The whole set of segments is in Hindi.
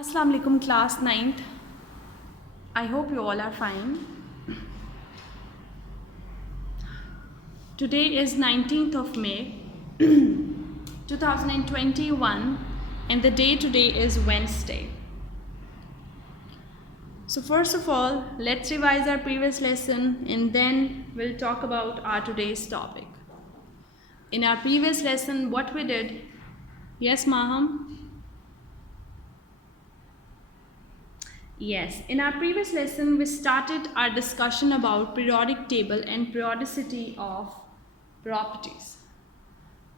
Assalamu alaikum class 9th. I hope you all are fine. Today is 19th of May 2021 and the day today is Wednesday. So first of all, let's revise our previous lesson and then we'll talk about our today's topic. In our previous lesson, what we did, yes Maham? Yes, in our previous lesson, we started our discussion about periodic table and periodicity of properties.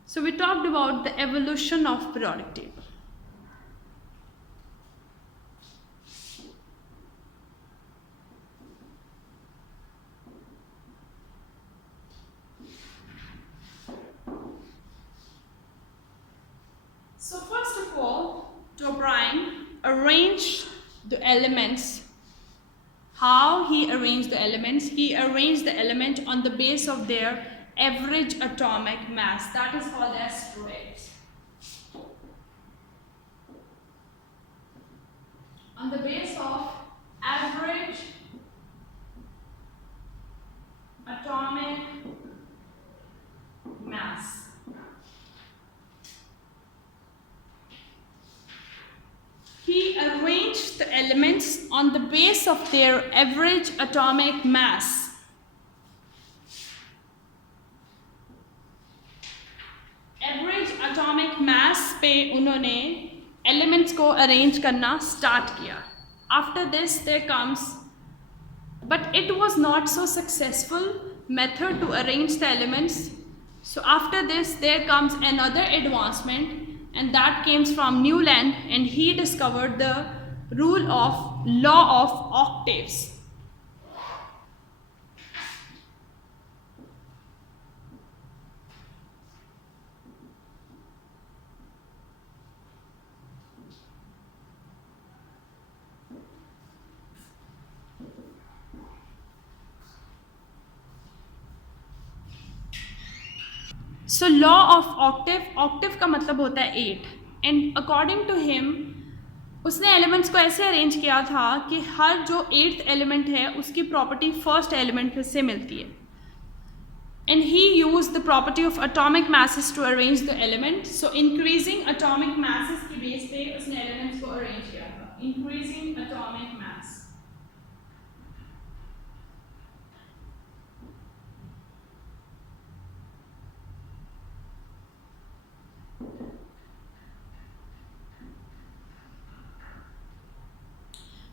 So we talked about the evolution of periodic table. So first of all, O'Brien arranged the elements. How he arranged the elements? He arranged the element on the base of their average atomic mass. That is called as rate. On the base of average atomic mass. He arranged the elements on the base of their average atomic mass. Average atomic mass पे उन्होंने elements को arrange करना start किया. After this there comes, but it was not so successful method to arrange the elements. So after this there comes another advancement, and that came from Newland, and he discovered the law of octaves. So law of octave का मतलब होता है 8, and according to him उसने एलिमेंट्स को ऐसे अरेंज किया था कि हर जो 8th एलिमेंट है उसकी प्रॉपर्टी फर्स्ट एलिमेंट से मिलती है. And he used the property of atomic masses to arrange the element. So increasing atomic masses के बेस पे उसने एलिमेंट्स को अरेंज किया था. Increasing atomic mass.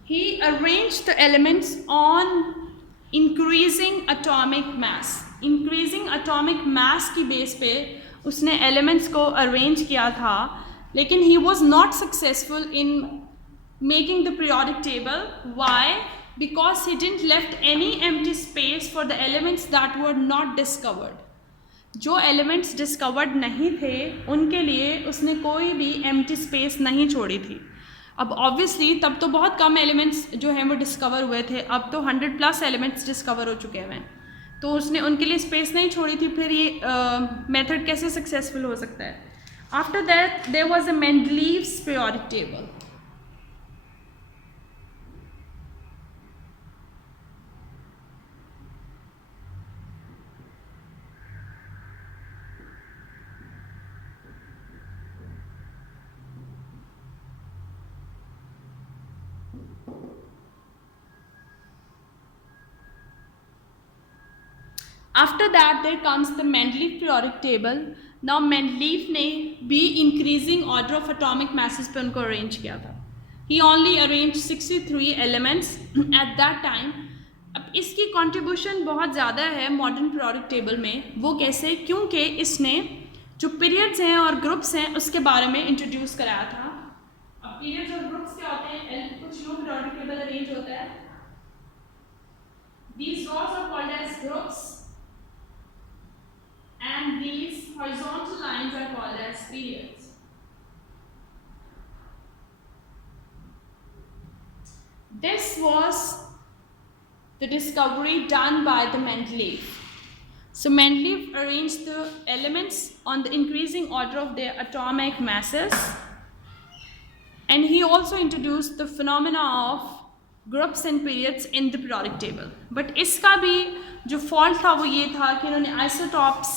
He arranged the elements on increasing atomic mass. Increasing atomic mass की बेस पे उसने elements को arrange किया था, लेकिन he was not successful in making the periodic table. Why? Because he didn't left any empty space for the elements that were not discovered. जो elements discovered नहीं थे उनके लिए उसने कोई भी empty space नहीं छोड़ी थी. अब ऑब्वियसली तब तो बहुत कम एलिमेंट्स जो हैं वो डिस्कवर हुए थे, अब तो 100+ एलिमेंट्स डिस्कवर हो चुके हैं, तो उसने उनके लिए स्पेस नहीं छोड़ी थी. फिर ये मेथड कैसे सक्सेसफुल हो सकता है? After that there was a Mendeleev's periodic table. After that there comes the Mendeleev periodic table. Now Mendeleev ने भी increasing order of atomic masses पे उनको arrange किया था. He only arranged 63 elements at that time. अब इसकी contribution बहुत ज़्यादा है modern periodic table में. वो कैसे? क्योंकि इसने जो periods हैं और groups हैं उसके बारे में introduce कराया था. अब periods और groups क्या होते हैं? कुछ यूँ periodic table arrange होता है. These rows are called as groups. And these horizontal lines are called as periods. This was the discovery done by the Mendeleev. So Mendeleev arranged the elements on the increasing order of their atomic masses. and he also introduced the phenomena of groups and periods in the periodic table. But इसका भी जो fault था वो ये था कि उन्होंने isotopes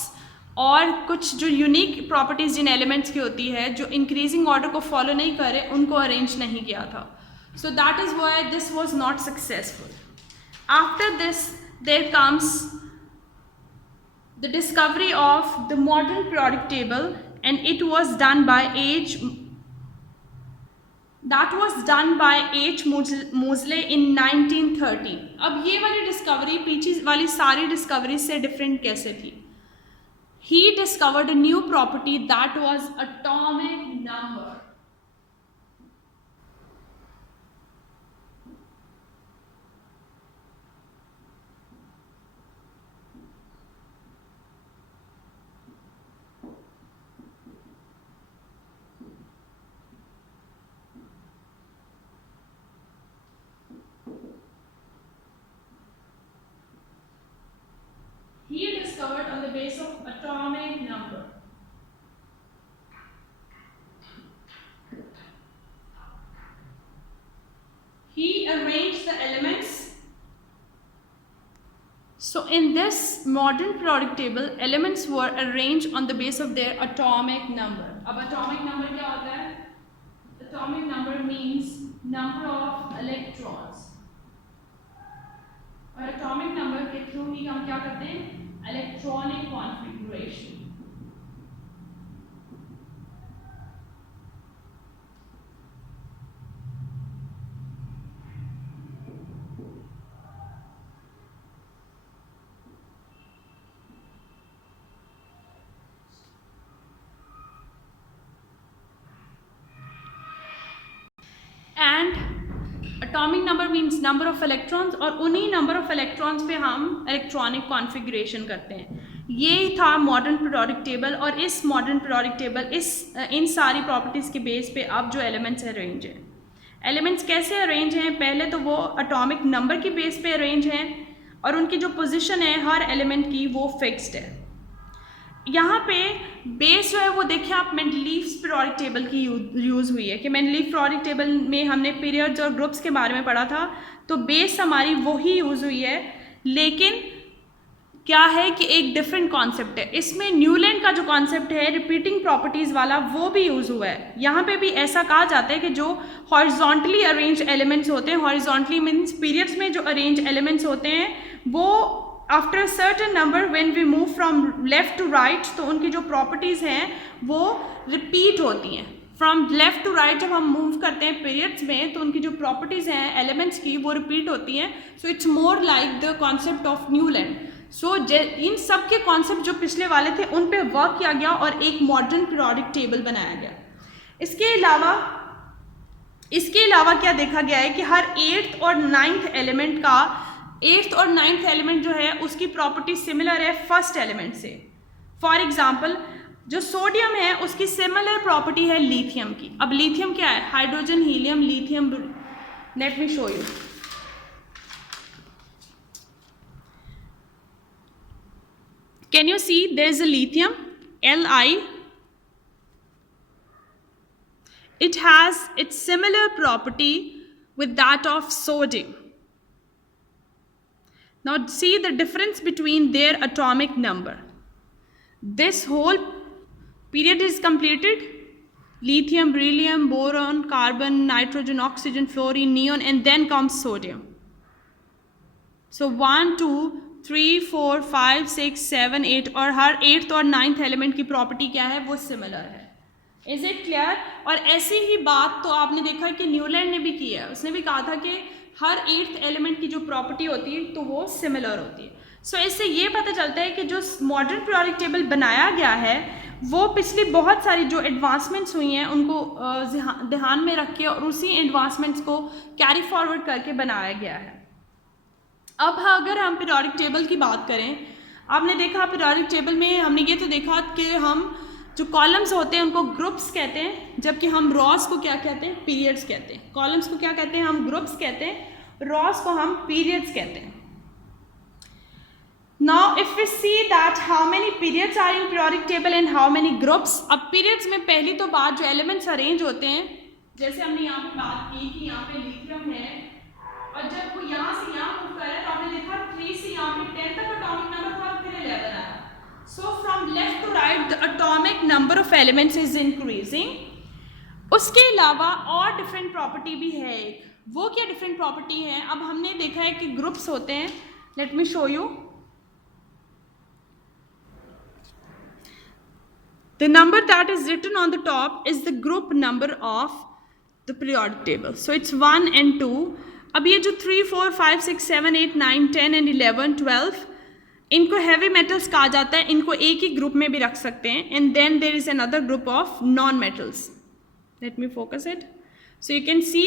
और कुछ जो यूनिक प्रॉपर्टीज़ जिन एलिमेंट्स की होती है जो इंक्रीजिंग ऑर्डर को फॉलो नहीं करे उनको अरेंज नहीं किया था. So that is why this was not successful. After this there comes the discovery of the modern periodic table, and it was done by H. That was done by H. Moseley in 1913. अब ये वाली डिस्कवरी पीछे वाली सारी डिस्कवरी से डिफरेंट कैसे थी? He discovered a new property that was atomic number. He discovered on the base of atomic number. He arranged the elements. So in this modern periodic table, elements were arranged on the base of their atomic number. अब atomic number क्या होता है? Atomic number means number of electrons. और atomic number के थ्रू ही हम क्या करते हैं? Electronic configuration. And atomic number means number of electrons, और उन्हीं number of electrons पे हम electronic configuration करते हैं. ये था modern periodic table. और इस modern periodic table इन सारी properties के base पे अब जो elements arrange हैं. Elements कैसे arrange हैं? पहले तो वो atomic number की base पे arrange हैं और उनकी जो position है हर element की वो fixed है. यहाँ पे बेस जो है वो देखिए आप मेंडलीव्स पीरियोडिक टेबल की यूज़ हुई है कि मेंडलीव पीरियोडिक टेबल में हमने पीरियड्स और ग्रुप्स के बारे में पढ़ा था, तो बेस हमारी वही यूज़ हुई है. लेकिन क्या है कि एक डिफरेंट कॉन्सेप्ट है इसमें. न्यूलैंड का जो कॉन्सेप्ट है रिपीटिंग प्रॉपर्टीज़ वाला वो भी यूज़ हुआ है. यहाँ पे भी ऐसा कहा जाता है कि जो हॉरिजॉन्टली अरेंज एलिमेंट्स होते हैं, हॉरिजॉन्टली मीन्स पीरियड्स में जो अरेंज एलिमेंट्स होते हैं वो after a certain number when we move from left to right, तो उनकी जो प्रॉपर्टीज़ हैं वो रिपीट होती हैं. फ्रॉम लेफ्ट टू राइट जब हम मूव करते हैं पीरियड्स में तो उनकी जो प्रॉपर्टीज़ हैं एलिमेंट्स की वो रिपीट होती हैं. So it's more like the concept of Newland. So इन सब के कॉन्सेप्ट जो पिछले वाले थे उन पे वर्क किया गया और एक मॉडर्न पीरियोडिक टेबल बनाया गया. इसके अलावा क्या देखा गया है कि हर 8th और 9th एलिमेंट का 8th और 9th एलिमेंट जो है उसकी प्रॉपर्टी सिमिलर है फर्स्ट एलिमेंट से. फॉर एग्जाम्पल जो सोडियम है उसकी सिमिलर प्रॉपर्टी है लिथियम की. अब लिथियम क्या है? Hydrogen, helium, lithium. Let me show you. Can you see there is a lithium Li. It has its similar property with that of sodium. Now see the difference between their atomic number. This whole period is completed. Lithium, beryllium, boron, carbon, nitrogen, oxygen, fluorine, neon, and then comes sodium. So 1, 2, 3, 4, 5, 6, 7, 8 और हर 8th और 9th एलिमेंट की प्रॉपर्टी क्या है? वो सिमिलर है. Is it clear? और ऐसी ही बात तो आपने देखा कि न्यूलैंड ने भी की है. उसने भी कहा था कि हर 8th एलिमेंट की जो प्रॉपर्टी होती है तो वो सिमिलर होती है. सो इससे ये पता चलता है कि जो मॉडर्न पीरियोडिक टेबल बनाया गया है वो पिछली बहुत सारी जो एडवांसमेंट्स हुई हैं उनको ध्यान में रख के और उसी एडवांसमेंट्स को कैरी फॉरवर्ड करके बनाया गया है. अब अगर हम पीरियोडिक टेबल की बात करें, आपने देखा पीरियोडिक टेबल में हमने ये तो देखा कि हम जो कॉलम्स होते हैं उनको ग्रुप्स कहते हैं, जबकि हम रॉस को क्या कहते हैं? पीरियड्स कहते हैं. कॉलम्स को क्या कहते हैं? हम ग्रुप्स कहते हैं. रॉस को हम पीरियड्स कहते हैं. Now if we see that how many periods are in periodic table and how many groups. अब पीरियड्स में पहली तो बात जो एलिमेंट्स अरेंज होते हैं जैसे हमने यहाँ पे बात की कि यहाँ पे लिथियम है और जब वो यहाँ से यहाँ मूव कर रहा है तो आपने देखा 3 से यहाँ पे 10 तक एटॉमिक नंबर था, फिर 11 आया. So from left to right the atomic number of elements is increasing. उसके अलावा और डिफरेंट प्रॉपर्टी भी है एक. वो क्या डिफरेंट प्रॉपर्टी है? अब हमने देखा है कि ग्रुप्स होते हैं. Late me show you. The number that is written on the top is the group number of the periodic table. So it's 1 and 2. अब ये जो 3, 4, 5, 6, 7, 8, 9, 10 and 11, 12 इनको heavy metals कहा जाता है. इनको एक ही ग्रुप में भी रख सकते हैं. And then there is another group of non-metals. Let me focus it. So you can see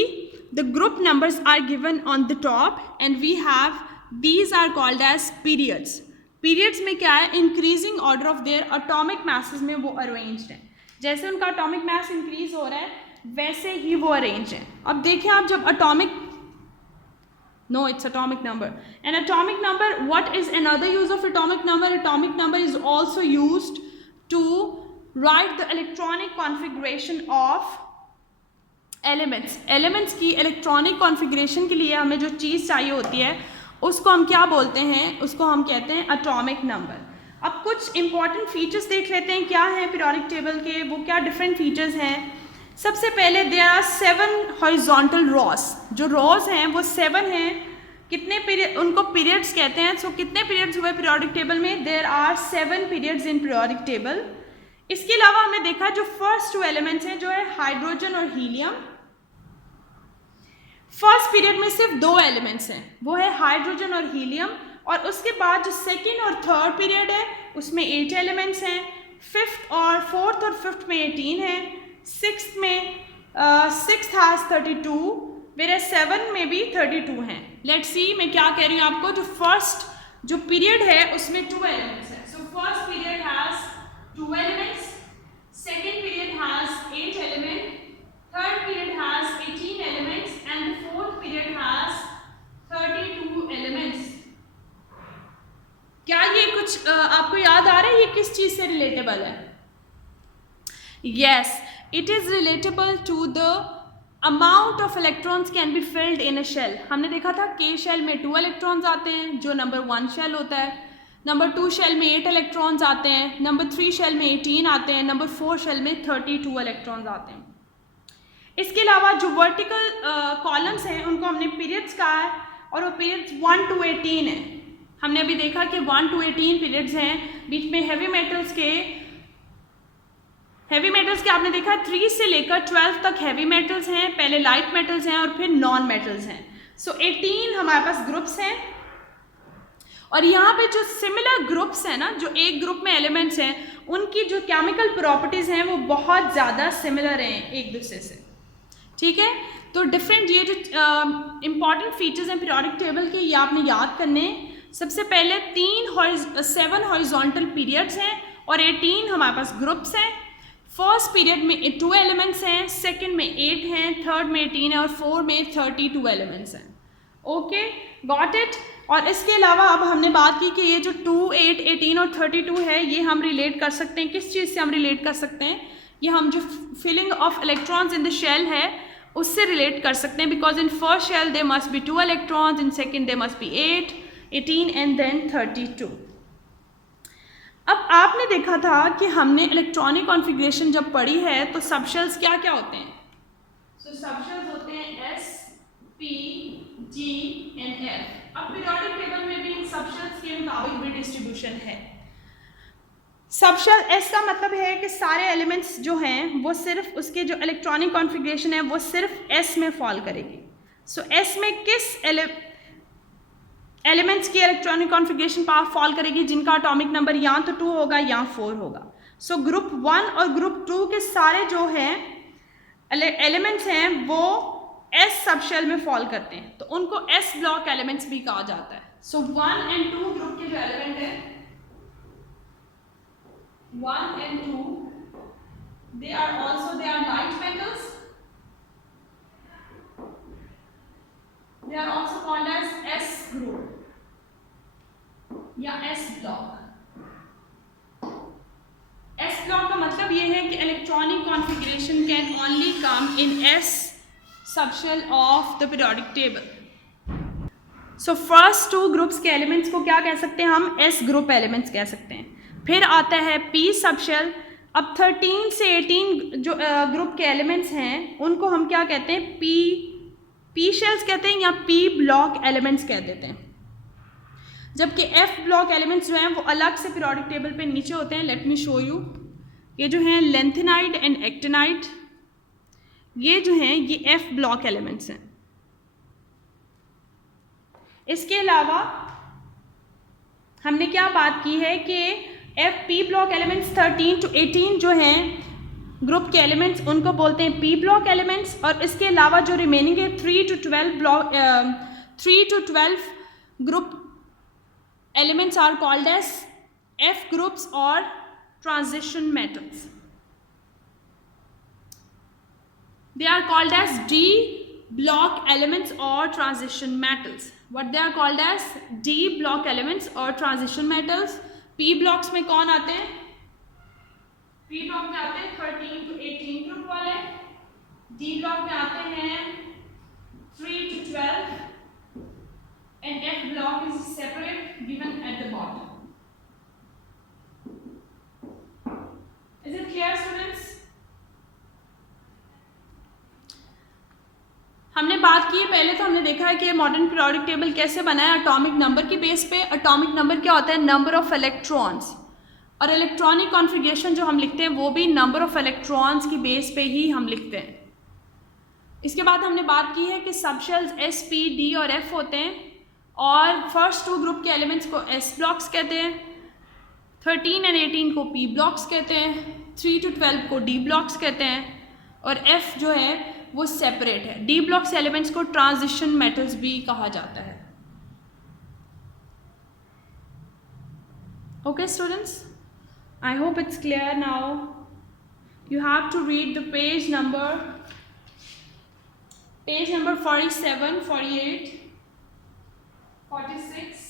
the group numbers are given on the top and we have these are called as periods. Periods में क्या है? Increasing order of their atomic message में वो अरेंज्ड है. जैसे उनका एटॉमिक मैस इंक्रीज हो रहा है वैसे ही वो अरेंज है. अब देखिए आप जब atomic know its atomic number. An atomic number, what is another use of atomic number? Atomic number is also used to right the electronic configuration of elements. Elements की इलेक्ट्रॉनिक कॉन्फ़िगरेशन के लिए हमें जो चीज़ चाहिए होती है उसको हम क्या बोलते हैं? उसको हम कहते हैं एटॉमिक नंबर. अब कुछ इंपॉर्टेंट फीचर्स देख लेते हैं क्या है पीरियोडिक टेबल के. वो क्या डिफरेंट फीचर्स हैं? सबसे पहले देयर आर 7 हॉरिजॉन्टल रॉस. जो रॉस हैं वो 7 हैं. कितने पीरियड? उनको पीरियड्स कहते हैं. सो कितने पीरियड्स हुए पीरियोडिक टेबल में? There are 7 periods in periodic table. इसके अलावा हमने देखा जो फर्स्ट 2 एलिमेंट्स हैं जो है हाइड्रोजन और हीलियम. फर्स्ट पीरियड में सिर्फ 2 एलिमेंट्स हैं, वो है हाइड्रोजन और हीलियम. और उसके बाद जो सेकेंड और थर्ड पीरियड है उसमें 8 एलिमेंट्स हैं. फिफ्थ और फोर्थ और फिफ्थ में 18 है. सिक्स्थ में सिक्स्थ हैज़ 32 वेयर 7 में भी 32 हैं. लेट्स सी मैं क्या कह रही हूँ आपको. जो फर्स्ट जो पीरियड है उसमें 2 एलिमेंट्स हैं. So first period has 2 elements. Second period has 8 element. Third period has 18 elements and the fourth period has 32 elements. क्या ये कुछ आपको याद आ रहा है? ये किस चीज़ से रिलेटेबल है? Yes, it is relatable to the amount of electrons can be filled in a shell. हमने देखा था K shell में 2 electrons आते हैं जो नंबर 1 shell होता है. नंबर 2 shell में 8 electrons आते हैं. नंबर 3 shell में 18 आते हैं. नंबर 4 shell में 32 electrons आते हैं. इसके अलावा जो वर्टिकल कॉलम्स हैं उनको हमने पीरियड्स कहा है और वो पीरियड्स 1 to 18 है. हमने अभी देखा कि 1 to 18 पीरियड्स हैं. बीच में हैवी मेटल्स के आपने देखा 3 से लेकर 12 तक हैवी मेटल्स हैं. पहले लाइट मेटल्स हैं और फिर नॉन मेटल्स हैं. सो 18 हमारे पास ग्रुप्स हैं. और यहाँ पे जो सिमिलर ग्रुप्स हैं ना, जो एक ग्रुप में एलिमेंट्स हैं, उनकी जो केमिकल प्रॉपर्टीज़ हैं वो बहुत ज़्यादा सिमिलर हैं एक दूसरे से. ठीक है. तो डिफरेंट ये जो इम्पॉर्टेंट फीचर्स हैं पीरियोडिक टेबल के ये आपने याद करने. सबसे पहले 7 हॉरिजॉन्टल पीरियड्स हैं और 18 हमारे पास ग्रुप्स हैं. फर्स्ट पीरियड में 2 एलिमेंट्स हैं, सेकंड में 8 हैं, थर्ड में 18 है और फोर्थ में 32 एलिमेंट्स हैं. Okay, got it. और इसके अलावा अब हमने बात की कि ये जो 2, 8, 18 और 32 है ये हम रिलेट कर सकते हैं. किस चीज़ से हम रिलेट कर सकते हैं? ये हम जो filling of electrons in the shell है उससे रिलेट कर सकते हैं. Because in first shell they must be 2 electrons, in second they must be 8, 18 and then 32. अब आपने देखा था कि हमने इलेक्ट्रॉनिक कॉन्फ़िगरेशन जब पढ़ी है तो सबशेल्स क्या क्या होते हैं? सो सबशेल्स होते हैं S, P, G and F. अब पीरियोडिक टेबल में भी इन सबशेल्स के मुताबिक भी डिस्ट्रीब्यूशन है. सबशेल S का मतलब है कि सारे एलिमेंट्स जो हैं वो सिर्फ उसके जो इलेक्ट्रॉनिक कॉन्फ़िगरेशन है वो सिर्फ S में फॉल करेगी. सो S में किस एलिमेंट्स की इलेक्ट्रॉनिक कॉन्फ़िगरेशन पावर फॉल करेगी जिनका एटॉमिक नंबर या तो 2 होगा या 4 होगा. सो ग्रुप 1 और ग्रुप 2 के सारे जो हैं एलिमेंट्स हैं वो S सबशेल में फॉल करते हैं तो उनको S ब्लॉक एलिमेंट्स भी कहा जाता है. सो 1 and 2 ग्रुप के जो एलिमेंट हैं 1 and 2 they are light metals. They are also called as S group या S block. S block का मतलब ये है कि electronic configuration can only come come in S subshell of the periodic table. So first two groups के elements को क्या कह सकते हैं हम? S group elements कह सकते हैं. फिर आता है P subshell. अब 13 से 18 जो ग्रुप के एलिमेंट्स हैं उनको हम क्या कहते हैं? पी शेल्स कहते हैं या पी ब्लॉक एलिमेंट्स कह देते हैं. जबकि एफ ब्लॉक एलिमेंट्स जो हैं वो अलग से पीरियोडिक टेबल पे नीचे होते हैं. Late me show you. ये जो हैं लेंथेनाइड एंड एक्टिनाइड, ये जो हैं ये एफ ब्लॉक एलिमेंट्स हैं. इसके अलावा हमने क्या बात की है कि F P block elements 13 to 18 जो हैं ग्रुप के एलिमेंट्स उनको बोलते हैं पी ब्लॉक एलिमेंट्स. और इसके अलावा जो रिमेनिंग है 3 to 12 group elements are called as F groups or transition metals. They are called as D block elements or transition metals. What they are called as? D block elements or transition metals. P blocks में कौन आते हैं? P block में आते हैं 13 to 18 ग्रुप वाले. D block में आते हैं 3 to 12. And F block is separate, given at the bottom. Is it clear, students? हमने बात की है पहले, तो हमने देखा है कि मॉडर्न पीरियोडिक टेबल कैसे बना है एटॉमिक नंबर की बेस पे. एटॉमिक नंबर क्या होता है? Number of electrons. और इलेक्ट्रॉनिक कॉन्फ़िगरेशन जो हम लिखते हैं वो भी नंबर ऑफ इलेक्ट्रॉन्स की बेस पे ही हम लिखते हैं. इसके बाद हमने बात की है कि सबशेल्स एस, पी, डी और एफ होते हैं. और फर्स्ट टू ग्रुप के एलिमेंट्स को एस ब्लॉक्स कहते हैं. 13 एंड 18 को पी ब्लॉक्स कहते हैं. 3 to 12 को डी ब्लॉक्स कहते हैं. और एफ जो है वो सेपरेट है. डी ब्लॉक्स एलिमेंट्स को ट्रांजिशन मेटल्स भी कहा जाता है. Okay students, I hope it's clear now. You have to read the page number 47, 48, 46,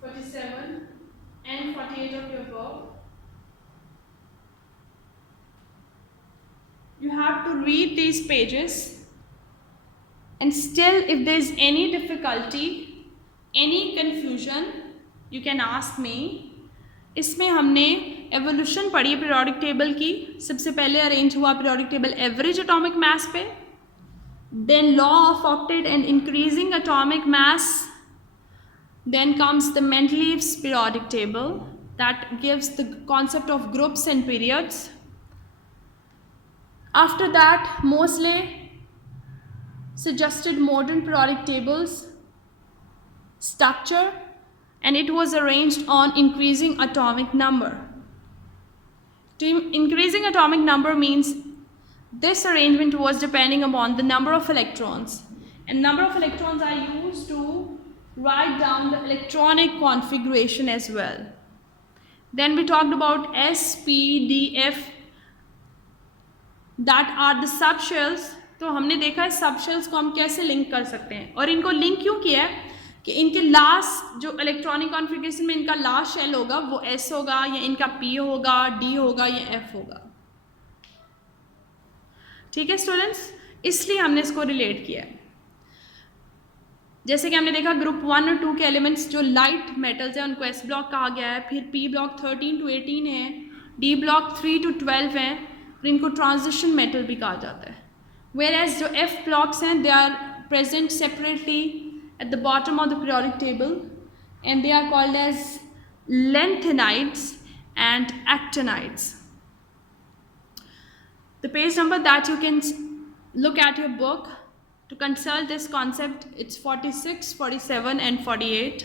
47 and 48 of your book. You have to read these pages, and still if there is any difficulty, any confusion, you can ask me. इसमें हमने एवोल्यूशन पढ़ी है पीरियोडिक टेबल की. सबसे पहले अरेंज हुआ periodic table average atomic mass पे, then law of octet and increasing atomic mass. Then comes the Mendeleev's periodic table that gives the concept of groups and periods. After that, Moseley suggested modern periodic tables structure, and it was arranged on increasing atomic number. Increasing atomic number means this arrangement was depending upon the number of electrons, and number of electrons are used to write down the electronic configuration as well. Then we talked about S, P, D, F, that are the subshells. तो हमने देखा है सबशेल्स को हम कैसे लिंक कर सकते हैं. और इनको लिंक क्यों किया है कि इनके लास्ट जो इलेक्ट्रॉनिक कॉन्फ़िगरेशन में इनका लास्ट शेल होगा वो S होगा, या इनका P होगा, D होगा, या F होगा. ठीक है स्टूडेंट्स, इसलिए हमने इसको रिलेट किया है. जैसे कि हमने देखा ग्रुप 1 और 2 के एलिमेंट्स जो लाइट मेटल्स हैं उनको एस ब्लॉक कहा गया है. फिर पी ब्लॉक 13 to 18 है, डी ब्लॉक 3 to 12 हैं, और इनको ट्रांजिशन मेटल भी कहा जाता है. वेयर एज जो एफ ब्लॉक्स हैं they are present separately at the bottom of the periodic table, and they are called as lanthanides and actinides. The page number that you can look at your book to consult this concept, it's 46, 47 and 48.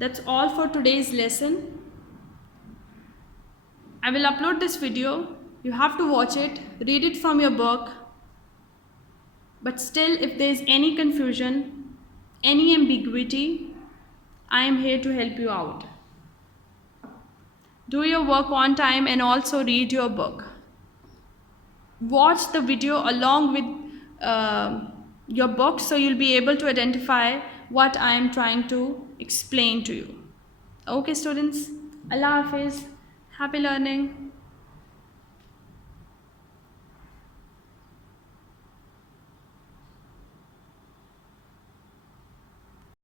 That's all for today's lesson. I will upload this video. You have to watch it, read it from your book. But still, if there is any confusion, any ambiguity, I am here to help you out. Do your work on time and also read your book. Watch the video along with your book so you'll be able to identify what I am trying to explain to you. Okay students, Allah Hafiz, happy learning.